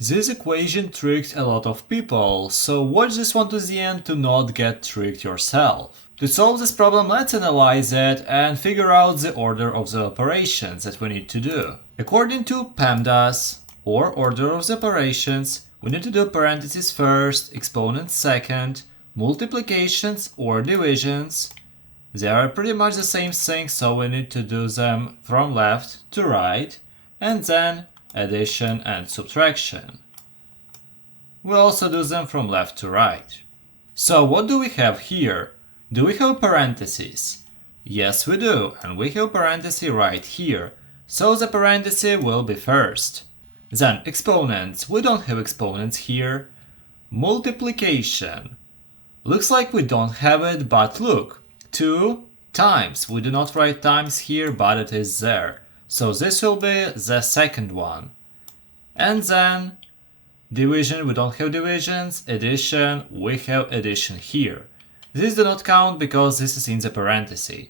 This equation tricked a lot of people, so watch this one to the end to not get tricked yourself. To solve this problem, let's analyze it and figure out the order of the operations that we need to do. According to PEMDAS, or order of the operations, we need to do parentheses first, exponents second, multiplications or divisions. They are pretty much the same thing, so we need to do them from left to right, and then addition and subtraction. We also do them from left to right. So what do we have here? Do we have parentheses? Yes, we do, and we have parenthesis right here, so the parenthesis will be first. Then exponents, we don't have exponents here. Multiplication. Looks like we don't have it, but look, 2 times. We do not write times here, but it is there. So this will be the second one. And then division, we don't have divisions. Addition, we have addition here. These do not count because this is in the parenthesis.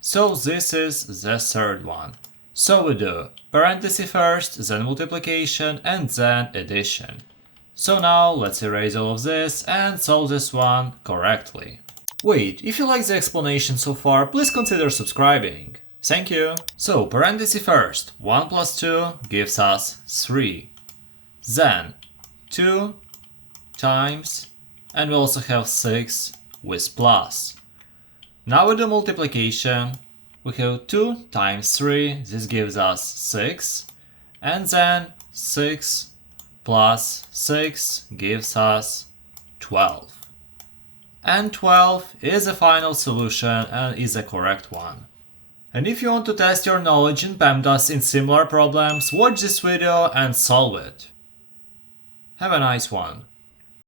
So this is the third one. So we do parenthesis first, then multiplication, and then addition. So now let's erase all of this and solve this one correctly. Wait, if you like the explanation so far, please consider subscribing. Thank you. So parenthesis first, 1 plus 2 gives us 3. Then 2 times, and we also have 6 with plus. Now with the multiplication, we have 2 times 3, this gives us 6, and then 6 plus 6 gives us 12. And 12 is the final solution and is the correct one. And if you want to test your knowledge in PEMDAS in similar problems, watch this video and solve it. Have a nice one.